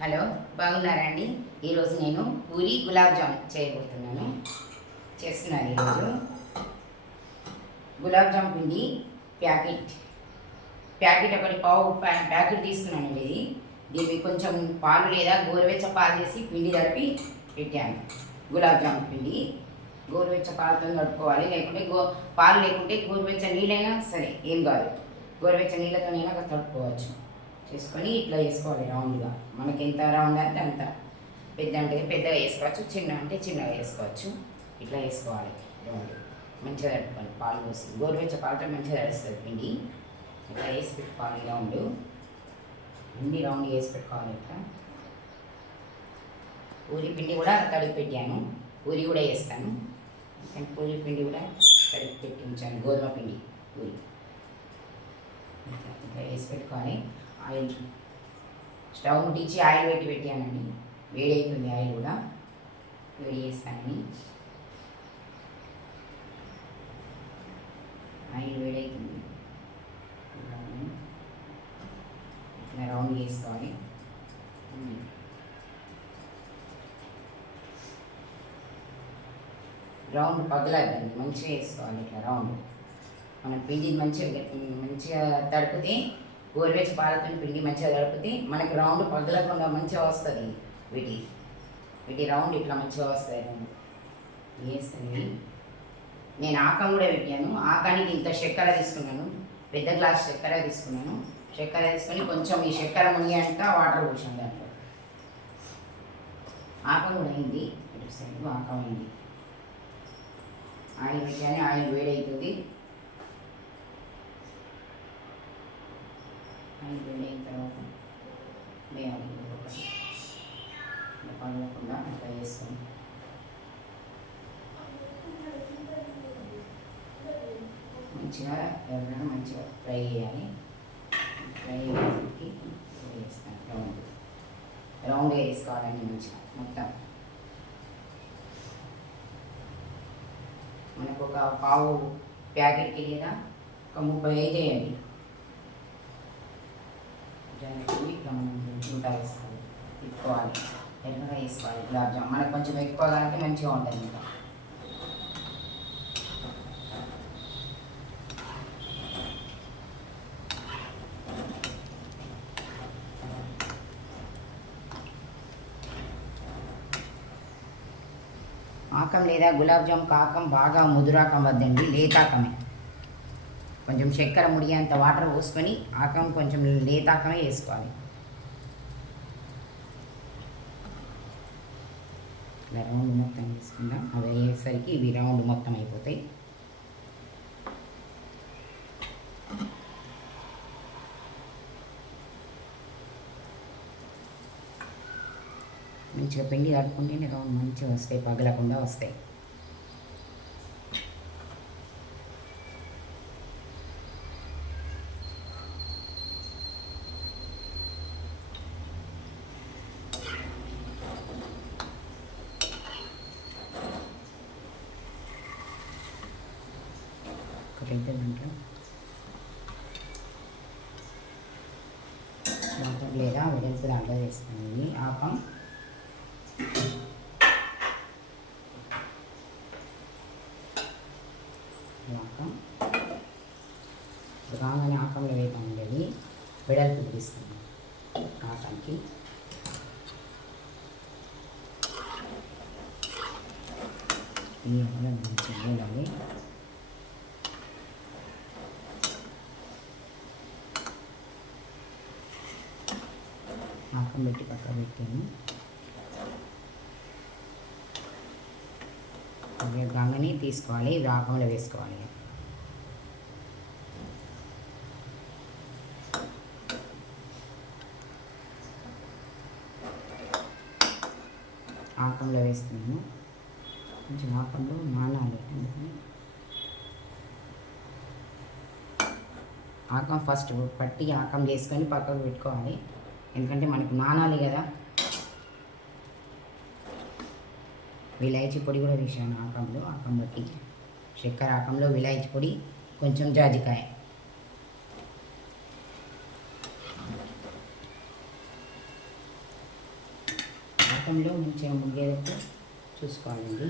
Hello, బాగున్నారా అండి? ఈరోజు నేను పూరి గులాబ్ జామ్ చేయబోతున్నాను. చేస్తున్నాను ఈరోజు. గులాబ్ జామ్ పిండి ప్యాకెట్ ప్యాకెట్ ఒకటి పావు ప్యాకెట్ తీసుకున్నానండి. దీనికి కొంచెం పాలు లేదా గోరువెచ్చ పాలు చేసి పిండి తడిపి పెట్టాను. గులాబ్ జామ్ పిండి గోరువెచ్చ పాలతో తడుపుకోవాలి, లేకుంటే పాలు లేకుంటే గోరువెచ్చ నీళ్ళైనా సరే ఏం కాదు. గోరువెచ్చ నీళ్ళతోనైనా తడుపుకోవచ్చు. చేసుకొని ఇట్లా వేసుకోవాలి రౌండ్గా. మనకి ఎంత రౌండ్ అంటే అంత. పెద్ద అంటే పెద్దగా వేసుకోవచ్చు, చిన్న అంటే చిన్నగా వేసుకోవచ్చు. ఇట్లా వేసుకోవాలి రౌండ్. మంచిగా తడుపుకోవాలి పాలు పోసి. గోరువెచ్చ పాలతో మంచిగా తడుస్తుంది పిండి. ఇట్లా వేసి పెట్టుకోవాలి రౌండ్. అన్ని రౌండ్ వేసి పెట్టుకోవాలి. ఇట్లా పూరి పిండి కూడా తడిపి పెట్టాను. పూరి కూడా వేస్తాను. పూరి పిండి కూడా తడిపి పెట్టి ఉంచాను. గోధుమ పిండి పూరి ఇట్లా వేసి పెట్టుకోవాలి. ఆయిల్ స్టవ్ ముట్టించి ఆయిల్ పెట్టానండి. వేడి అవుతుంది ఆయిల్ కూడా. వేడి చేస్తానని ఆయిల్ వేడి అవుతుంది. ఇట్లా రౌండ్ చేసుకోవాలి. రౌండ్ పగలద్దండి, మంచిగా వేసుకోవాలి. ఇట్లా రౌండ్ మన పిండి మంచిగా తడిపితే, గోరువెచ్చ పాలతో పిండి మంచిగా తడిపితే మనకి రౌండ్ పగలకుండా మంచిగా వస్తుంది. వీటి రౌండ్ ఇట్లా మంచిగా వస్తాయి. రౌండ్ వేస్తుంది. నేను ఆకం కూడా పెట్టాను. ఆకానికి ఇంత చక్కెర తీసుకున్నాను. పెద్ద గ్లాస్ చక్కెర తీసుకున్నాను. చక్కెర తీసుకొని కొంచెం ఈ చక్కెర మునిగాక వాటర్ పోసాను దాంట్లో. ఆకం కూడా అయింది. ఇటు సైడ్ ఆకం అయింది. ఆయిల్ పెట్టాను. ఆయిల్ వేడి అవుతుంది. ఆయిల్ వేడి అయిన తర్వాత వేయాలి. ఒకటి పగలకుండా అట్లా వేసుకొని మంచిగా ఎవరైనా మంచిగా ఫ్రై చేయాలి. ఫ్రై చేసి వేస్తాను. రౌండ్గా వేసుకోవాలండి మంచిగా మొత్తం. మనకు ఒక పావు ప్యాకెట్కి లేదా ఒక 35 వేయండి. ఇట్లా మనం ఉంటా వేసుకోవాలి. తిప్పుకోవాలి. ఎర్రగా వేసుకోవాలి గులాబ్ జామ్. మనకు కొంచెం ఎక్కువగా అంటే మంచిగా ఉంటుంది. ఇంకా ఆకం లేదా గులాబ్ జామ్ కాకం బాగా ముదురాకం వద్దండి, లేతాకమే. కొంచెం చక్కెర ముడిగేంత వాటర్ పోసుకొని ఆకం కొంచెం లేతాకమే వేసుకోవాలి. ఇలా రౌండ్ మొత్తం వేసుకుందాం. అవి అయ్యేసరికి ఇవి రౌండ్ మొత్తం అయిపోతాయి. మంచిగా పిండి కట్టుకుంటేనే రౌండ్ మంచిగా వస్తాయి, పగలకుండా వస్తాయి. ఒక పెద్ద దాంట్లో వాటర్ లేదా వెడల్పు దాంట్లో వేస్తాను. ఆపం ఆకం రాగానే ఆకంలో వేయకండి. అది వెడల్పు తీసుకున్నాం. ఆకానికి మంచిగా వేయాలి. ఆకం పెట్టి పక్కన పెట్టాను. గంగని తీసుకోవాలి. ఇది ఆకంలో వేసుకోవాలి. ఆకంలో వేస్తున్నాను. కొంచెం ఆకంలో నానాలి. అందుకని ఆకం ఫస్ట్ పట్టి ఆకం చేసుకొని పక్కకు పెట్టుకోవాలి. ఎందుకంటే మనకు నానాలి కదా. విలాయచీ పొడి కూడా వేసాను ఆకంలో. ఆకం బట్టి చక్కెర ఆకంలో విలాయచీ పొడి, కొంచెం జాజికాయ. పాకంలో మంచిగా ముగ్గేటట్టు చూసుకోవాలండి.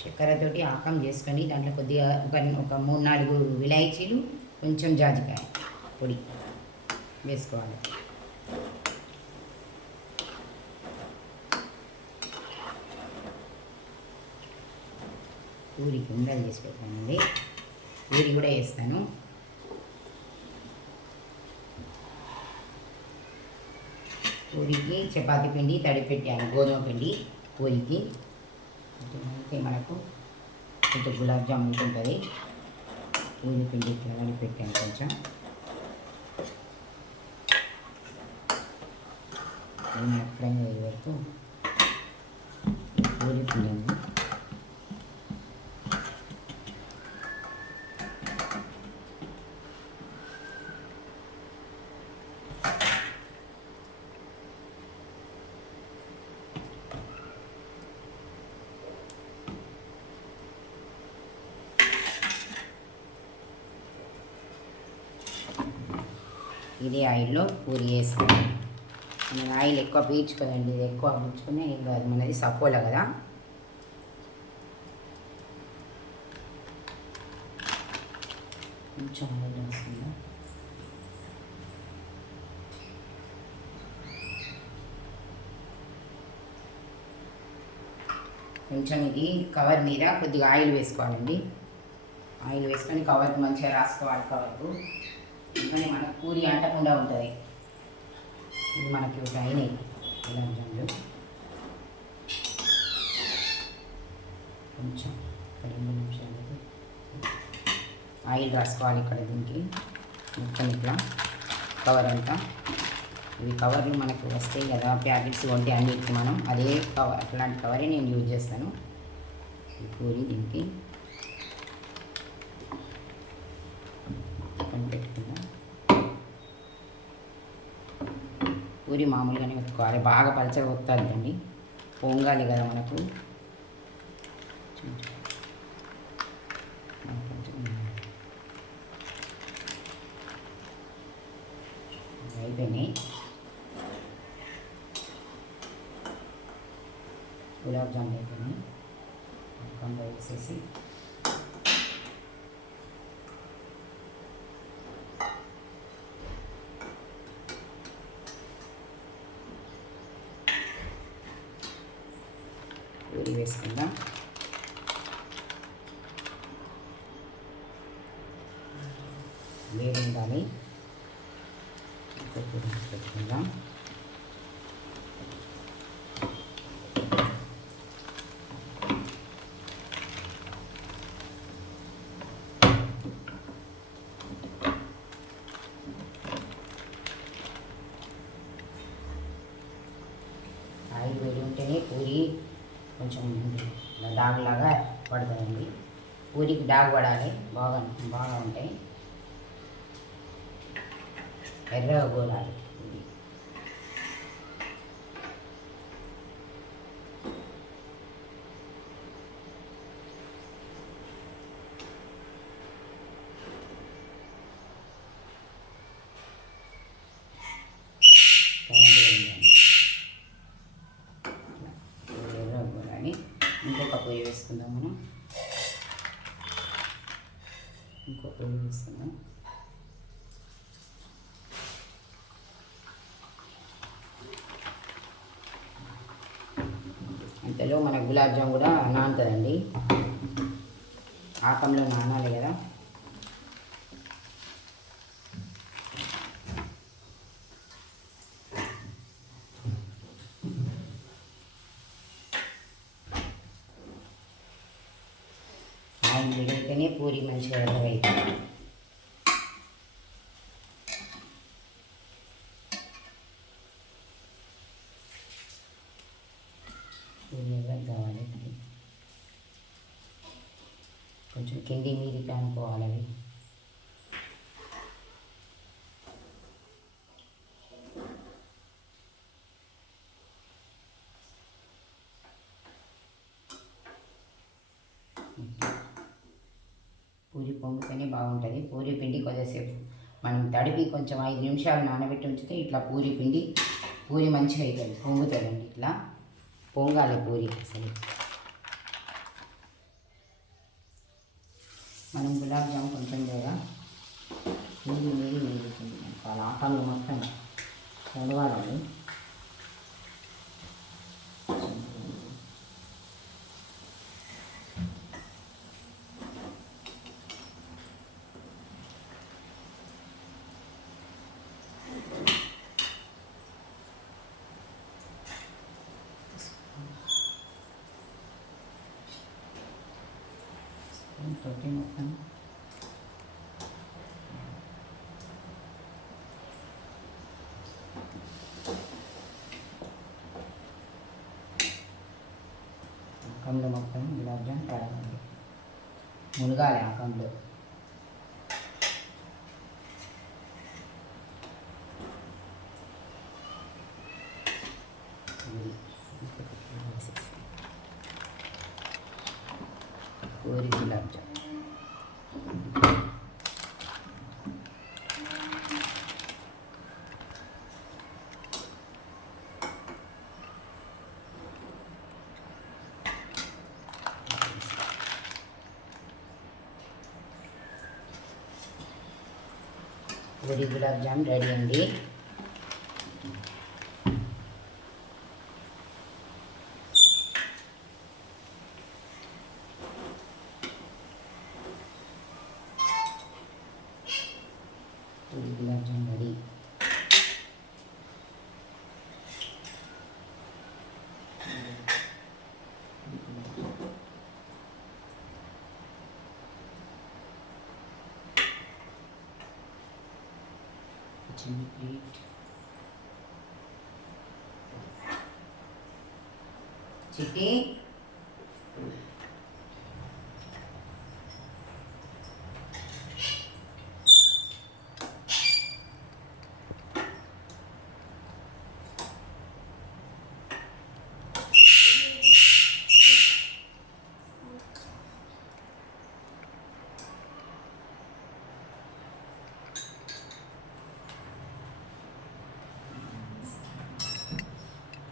చక్కెరతోటి ఆకం చేసుకొని దాంట్లో కొద్దిగా ఒక 3-4 విలాయచీలు, కొంచెం జాజికాయ పొడి వేసుకోవాలి. పూరికి ఉండలు చేసి పెట్టానండి. పూరి కూడా వేస్తాను. పూరికి చపాతీ పిండి తడి పెట్టాను, గోధుమ పిండి పూరికి. అయితే మనకు కొంచెం గులాబ్ జామున్ ఉంటుంది. పూరి పిండి ఇట్లా తడి పెట్టాను కొంచెం. మనకు ఫ్రై అయ్యే వరకు పూరి పిండి ఉంది. ఇది ఆయిల్లో పూరి వేస్తాను. నేను ఆయిల్ ఎక్కువ పీల్చుకోదండి, ఇది ఎక్కువ పీల్చుకునే ఏం కాదు, మనది సఫోలా కదా. కొంచెం ఆయిల్ వేస్తుందా. కొంచెం ఇది కవర్ మీద కొద్దిగా ఆయిల్ వేసుకోవాలండి. ఆయిల్ వేసుకొని కవర్కి మంచిగా రాసుకోవాలి. కవర్కు అందుకని మనకు పూరి అంటకుండా ఉంటుంది. ఇది మనకి ఒక అయినాయి గులాబ్ జాములు. కొంచెం 2 నిమిషాలు ఆయిల్ రాసుకోవాలి ఇక్కడ దీనికి మొత్తం ఇట్లా కవర్ అంతా. ఇవి కవర్లు మనకు వస్తాయి కదా ప్యాకెట్స్ కొంటే అన్నిటికీ, మనం అదే కవర్ అట్లాంటి కవరే నేను యూజ్ చేస్తాను. ఈ పూరి దీనికి పెట్టుకుందాం. పూరి మామూలుగానే ఒత్తుకోవాలి, బాగా పలచగా ఒత్తద్దండి, పొంగాలి కదా మనకు. అయిపోయినాయి గులాబ్ జామున్ అయిపోయినాయి. కంగా వేసేసి పూరి వేసుకుందాం. వేడి ఉండాలి. పెట్టుకుందాం. ఆయిల్ వేడి ఉంటేనే పూరి కొంచెం డాగులాగా పడుతుందండి. పూరికి డాగు పడాలి, బాగా ఉంటాయి. ఎర్రగా గోలాలి పూరి. ఇంకొక పూరి వేసుకుందాం మనం. ఇంకో పూరి వేసుకుందాం. అంతలో మన గులాబ్ జామ్ కూడా నానుతుందండి, ఆకంలో నానాలి కదా. ఆయిల్ వేడితేనే పూరి మంచిగా అవుతుంది. కావాలి కొంచెం కింది మీదికి అనుకోవాలి అవి. పూరి పొంగితేనే బాగుంటుంది. పూరి పిండి కొద్దిసేపు మనం తడిపి కొంచెం 5 నిమిషాలు నానబెట్టి ఉంచితే ఇట్లా పూరి మంచిగా అవుతుంది, పొంగుతుందండి. ఇట్లా పొంగాలి పూరి. అసలు మనం గులాబ్ జామ్ కొంచెం కూడా నీళ్ళు వాళ్ళ ఆకంలో మొత్తం చదవాలండి. తోటి మొత్తం ఆకంలో మొత్తం గులాబ్ జామ్ తయారండి, మునగాలి ఆకంలో. పూరి గులాబ్ జామ్ పూరి గులాబ్ జామ్ రెడీ అండి. పూరి గులాబ్ జామ్ రెడీ. చిన్న ప్లేట్ చిట్టి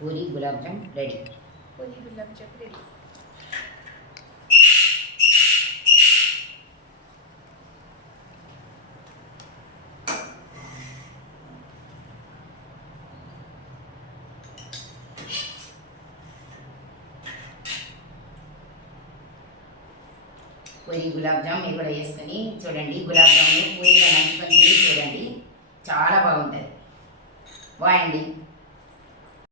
పూరి గులాబ్ జామ్ రెడీ. పూరి గులాబ్ జామ్ రెడీ. పూరి గులాబ్ జామ్ మీరు కూడా వేసుకొని చూడండి. గులాబ్ జామున్ పూరిలో నంచుకొని చూడండి, చాలా బాగుంటుంది. బాయ్ అండి.